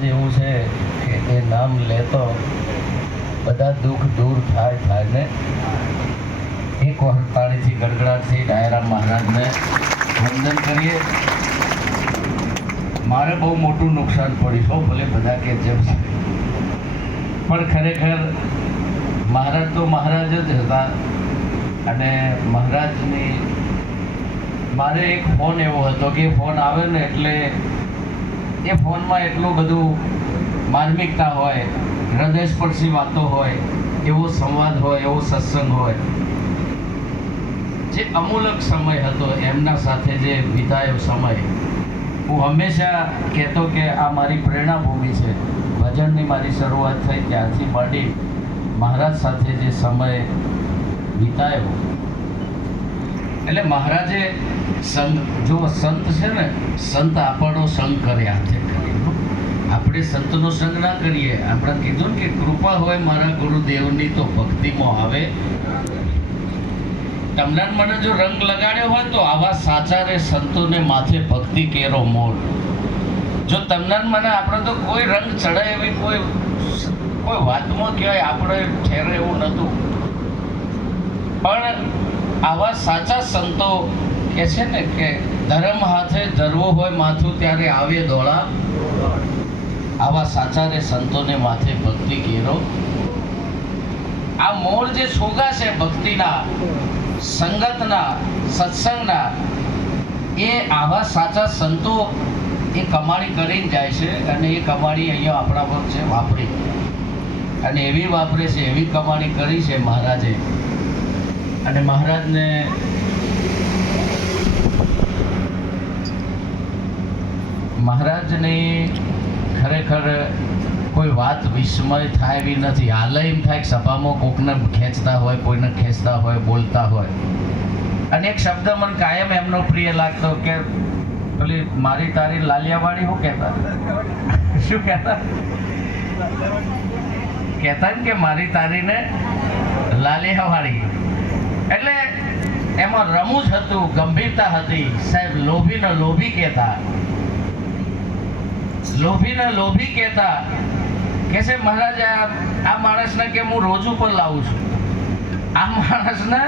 જ એવું છે કે એ નામ લેતો બધા દુઃખ દૂર થાય ને એક વખત તાળીથી ગડગડાટથી ડાયરા મહારાજને વંદન કરીએ. મારે બહુ મોટું નુકસાન પડ્યું, ભલે બધા કે જેમ છે, પણ ખરેખર મહારાજ તો મહારાજ જ હતા. અને મહારાજની મારે એક ફોન એવો હતો કે ફોન આવે ને એટલે એ ફોનમાં એટલું બધું માર્મિકતા હોય, હૃદયસ્પર્શી વાતો હોય, એવો સંવાદ હોય, એવો સત્સંગ હોય. જે અમૂલક સમય હતો એમના સાથે જે વિતાયો સમય, હું હંમેશા કહેતો કે આ મારી પ્રેરણા ભૂમિ છે. ભજનની મારી શરૂઆત થઈ ત્યારથી માંડી મહારાજ સાથે જે સમય વિતાયો, એટલે મહારાજે સંત, જો સંત છે ને, સંત આપણો સંગ કરે હાથે કરી. આપણે સંતનો સંગ ના કરીએ. આપણે કીધું ને કે કૃપા હોય મારા ગુરુદેવની તો ભક્તિમાં આવે. તમને મને જો રંગ લગાડ્યો હોય તો આવા સાચા રે સંતોને માથે ભક્તિ કેરો મોર. જો તમને મને આપણે તો કોઈ રંગ ચડાય એવી કોઈ વાતમાં કહેવાય આપણે ઠેરે એવું નહોતું. પણ આવા સાચા સંતો કે છે ને કે ધર્મ હાથે ધરવો હોય માથું ત્યારે આવે દોડા. આવા સાચા રે સંતોને માથે ભક્તિ કેરો. આ મોર જે છોગા છે ભક્તિના, સંગતના, સત્સંગના, એ આવા સાચા સંતો એ કમાણી કરીને જાય છે. અને એ કમાણી અહીંયા આપણા પર છે વાપરી, અને એવી વાપરે છે, એવી કમાણી કરી છે મહારાજે. અને મહારાજને મહારાજની ખરેખર કોઈ વાત વિસ્મય થાય એવી નથી. હાલ એમ થાય કે સભામાં કોકને ખેંચતા હોય, કોઈને ખેંચતા હોય, બોલતા હોય. અને એક શબ્દ મને કાયમ એમનો પ્રિય લાગતો કે પેલી મારી તારી લાલિયાવાળી શું કહેતા, શું કહેતા ને કે મારી તારીને લાલિયાવાળી. એટલે એમાં રમૂજ હતું, ગંભીરતા હતી. સાહેબ લોભીને લોભી કહેતા, લોભીને લોભી કહેતા. કે છે મહારાજ આ માણસને કે હું રોજ ઉપર લાવું છું. આ માણસને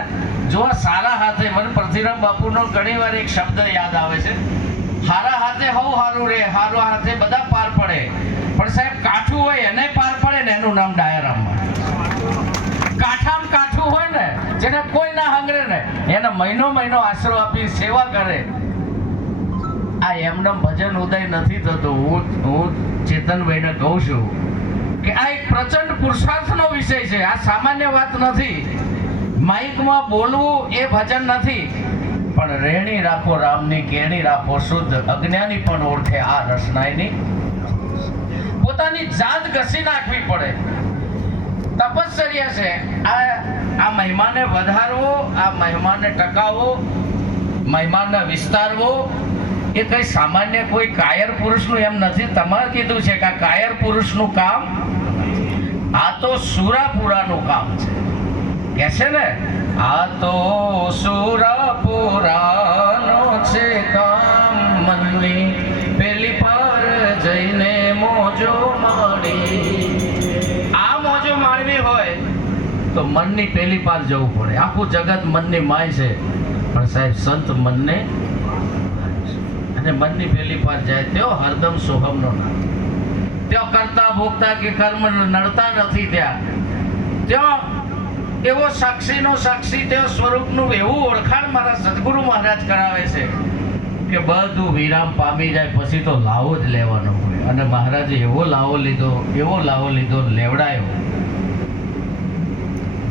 જો સારા હાથે, મને પૃથ્વીરામ બાપુનો ઘણી વાર એક શબ્દ યાદ આવે છે, હારા હાથે હવ હારું રે, હારો હાથે બધા પાર પડે. પણ સાહેબ કાઠું હોય એને પાર પડે ને એનું નામ ડાયારામમાં. કાઠામાં કાઠું હોય ને, જેને કોઈ ના હંગરે ને, એને મહિનો મહિનો આશરો આપી સેવા કરે. આ એમને ભજન ઉદય નથી થતું. હું ચેતનભાઈને કહું છું કે આ એક પ્રચંડ પુરુષાર્થનો વિષય છે. આ સામાન્ય વાત નથી. માઇકમાં બોલવું એ ભજન નથી, પણ રેણી રાખો રામની, કેણી રાખો શુદ્ધ, અજ્ઞાની પણ ઓળખે આ રસનાયની. પોતાની જાત ઘસી નાખવી પડે. તપશ્ચર્યા છે. આ મહિમાને વધારવો, આ મહિમાને ટકાવવો, મહિમાને વિસ્તારવો એ કઈ સામાન્ય કોઈ કાયર પુરુષનું એમ નથી. તમારે કીધું છે કે આ કાયર પુરુષનું કામ, આ તો સુરાપુરાનું કામ છે. કે છે ને, આ તો સુરાપુરાનો છે કામ, મનની પેલી પર જઈને મોજો માણી. આ મોજો માણવી હોય તો મનની પેલી પાર જવું પડે. આખું જગત મનની માય છે, પણ સાહેબ સંત મનને અને મનની પેલી પાર જાય તેઓ હરદમ સોહમનો નામ. તેઓ કરતા ભોગતા કે કર્મ નડતા નથી. ત્યાં એવો સાક્ષીનો સાક્ષી, તેઓ સ્વરૂપનું એવું ઓળખાણ મારા સદગુરુ મહારાજ કરાવે છે કે બધું વિરામ પામી જાય પછી તો લાવો જ લેવાનો હોય. અને મહારાજે એવો લાવો લીધો, લેવડાયો,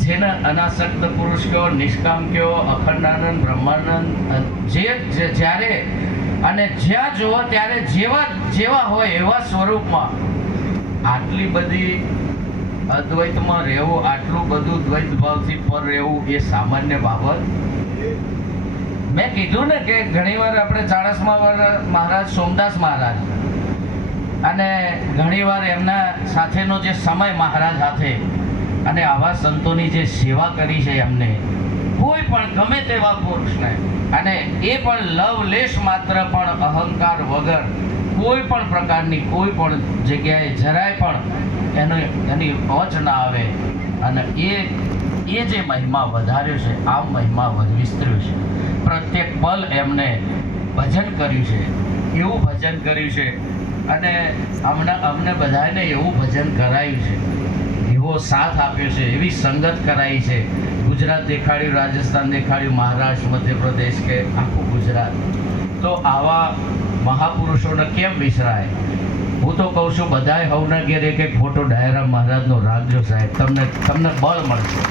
જેને અનાસક્ત પુરુષ કયો, નિષ્કામ કયો, અખંડાનંદ, બ્રહ્માનંદ, જ્યારે અને જ્યાં જુઓ ત્યારે જેવા હોય એવા સ્વરૂપમાં આટલી બધી અદ્વૈતમાં રહેવું, આટલું બધું દ્વૈત ભાવથી પર રહેવું એ સામાન્ય બાબત. મેં કીધું ને કે ઘણીવાર આપણે ચાણસમાં મહારાજ સોમદાસ મહારાજ, અને ઘણીવાર એમના સાથેનો જે સમય મહારાજ સાથે, અને આવા સંતોની જે સેવા કરી છે એમને, કોઈ પણ ગમે તેવા પુરુષને, અને એ પણ લવલેશ માત્ર પણ અહંકાર વગર, કોઈ પણ પ્રકારની કોઈ પણ જગ્યાએ જરાય પણ એની પહોંચ ના આવે. અને એ જે મહિમા વધાર્યો છે, આ મહિમા વિસ્તર્યો છે. પ્રત્યેક પલ એમને ભજન કર્યું છે, એવું ભજન કર્યું છે. અને અમને બધાને એવું ભજન કરાયું છે, એવો સાથ આપ્યો છે, એવી સંગત કરાવી છે. ગુજરાત દેખાડ્યું, રાજસ્થાન દેખાડ્યું, મહારાષ્ટ્ર, મધ્યપ્રદેશ કે આખું ગુજરાત. તો આવા મહાપુરુષોને કેમ વિસરાય? હું તો કહું છું, બધાએ હવના ઘેર એક એક ફોટો ડાયરા મહારાજનો રાખજો સાહેબ. તમને બળ મળશે,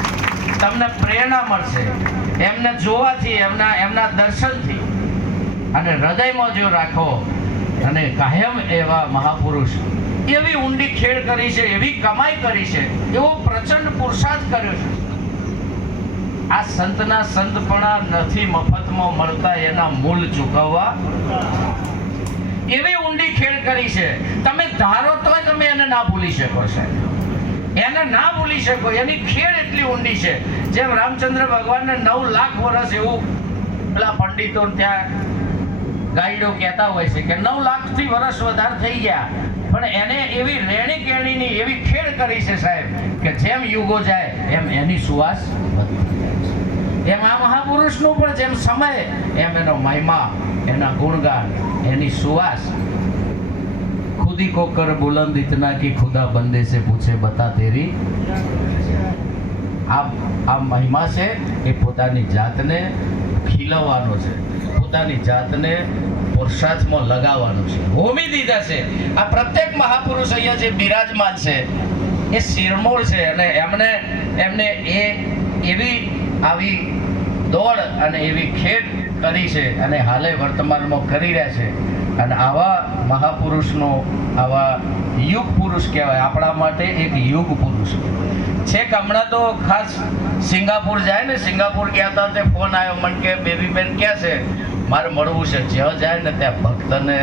તમને પ્રેરણા મળશે એમને જોવાથી, એમના દર્શનથી. અને હૃદયમાં જો રાખો, અને કાયમ એવા મહાપુરુષ એવી ઊંડી ખેડ કરી છે, એવી કમાઈ કરી છે, એવો પ્રચંડ પુરુષાર્થ કર્યો છે. આ સંતના સંતપણા નથી મફતમાં મળતા, એના મૂળ ચૂકવવા. એવી ઊંડી ખેડ કરી છે, તમે ધારો તોય તમે એને ના ભૂલી શકો સાહેબ, એને ના ભૂલી શકો. એની ખેડ એટલી ઊંડી છે. જેમ રામચંદ્ર ભગવાનને 9 લાખ વર્ષ, એવું પેલા પંડિતો ત્યાં ગાઈડો કહેતા હોય છે કે 9 લાખથી વર્ષ વધારે થઈ ગયા, પણ એને એવી રેણી કેણીની એવી ખેડ કરી છે સાહેબ, કે જેમ યુગો જાય એમ એની સુવાસ વધતી જાય છે. એમ આ મહાપુરુષનું પણ જેમ સમય, એમ એનો મહિમા, એના ગુણગાન, એની સુવાસ. ખુદી કો કર બુલંદ ઇતના કે ખુદા બંદે સે પૂછે બતા તેરી. આ મહિમા છે એ પોતાની જાતને ખીલવવાનો છે, પોતાની જાતને પુરુષાર્થમાં લગાવવાનું છે, હોમી દીધા છે. આ પ્રત્યેક મહાપુરુષ અહીંયા જે બિરાજમાન છે એ શિરમોર છે. અને એમને એવી આવી દોડ અને એવી ખેડ કરી છે, અને હાલે વર્તમાનમાં કરી રહ્યા છે. અને આવા મહાપુરુષનો, આવા યુગ પુરુષ કહેવાય. આપણા માટે એક યુગ પુરુષ છે. હમણાં તો ખાસ સિંગાપુર જાય ને, સિંગાપુર ગયા હતા તે ફોન આવ્યો મને કે બેબીબેન ક્યાં છે, મારે મળવું છે. જ્યાં જાય ને ત્યાં ભક્તને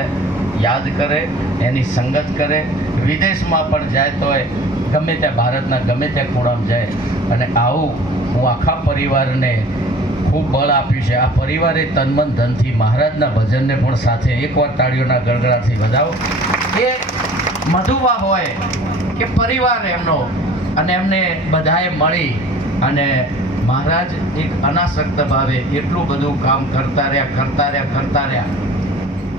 યાદ કરે, એની સંગત કરે. વિદેશમાં પણ જાય તોય ગમે ત્યાં, ભારતના ગમે ત્યાં ખૂણામાં જાય. અને આવું હું આખા પરિવારને ખૂબ બળ આપ્યું છે. આ પરિવારે તનમન ધનથી મહારાજના ભજનને પણ સાથે એકવાર તાળીઓના ગળગળાથી વધાવો. એ મધુબા હોય કે પરિવાર એમનો, અને એમને બધાએ મળી અને મહારાજ એક અનાસક્ત ભાવે એટલું બધું કામ કરતા રહ્યા.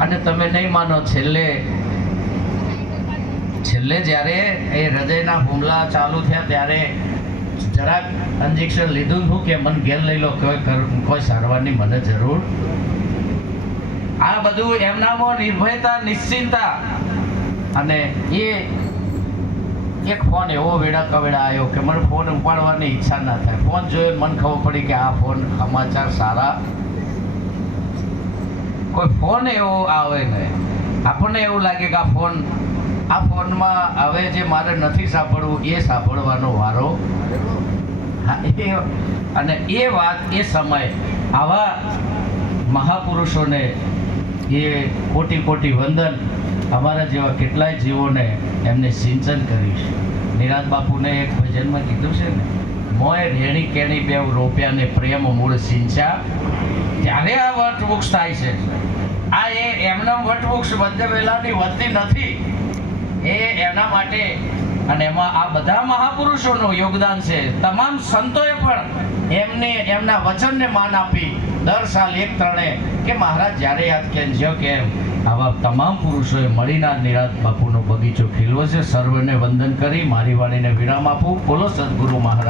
અને તમે નહીં માનો, છેલ્લે જ્યારે એ હૃદયના હુમલા ચાલુ થયા ત્યારે જરાક ઇન્જેક્શન લીધું હતું કે મને ઘેર લઈ લો, કોઈ સારવારની મને જરૂર. આ બધું એમનામાં નિર્ભયતા, નિશ્ચિંતતા. અને એક ફોન એવો વેડા કવેડા આવ્યો કે મને ફોન ઉપાડવાની ઈચ્છા ના થાય. ફોન જોયો મને ખબર પડી કે આ ફોન સમાચાર સારા. કોઈ ફોન એવો આવે ને, આપણને એવું લાગે કે આ ફોનમાં હવે જે મારે નથી સાંભળવું એ સાંભળવાનો વારો. અને એ વાત, એ સમય, આવા મહાપુરુષોને એ કોટી કોટી વંદન. અમારા જેવા કેટલાય જીવોને એમને સિંચન કર્યું છે. નિરાંત બાપુને એક ભજનમાં કીધું છે ને, મોય રેણી કેણી બેવ રોપ્યાને પ્રેમ મૂળ સિંચા. ત્યારે આ વટવૃક્ષ થાય છે. આ એમના વટવૃક્ષ મધ્ય વેલાની વધતી નથી, એ એના માટે. અને એમાં આ બધા મહાપુરુષોનું યોગદાન છે. તમામ સંતોએ પણ એમના વચનને માન આપી દર સાલ 1-3 કે મહારાજ જ્યારે યાદ કેમ કેમ આવા તમામ પુરુષોએ મળીને નિરાંત બાપુનો બગીચો ખીલવો છે. સર્વને વંદન કરી મારી વાણીને વિરામ આપું. બોલો સદગુરુ મહારાજ.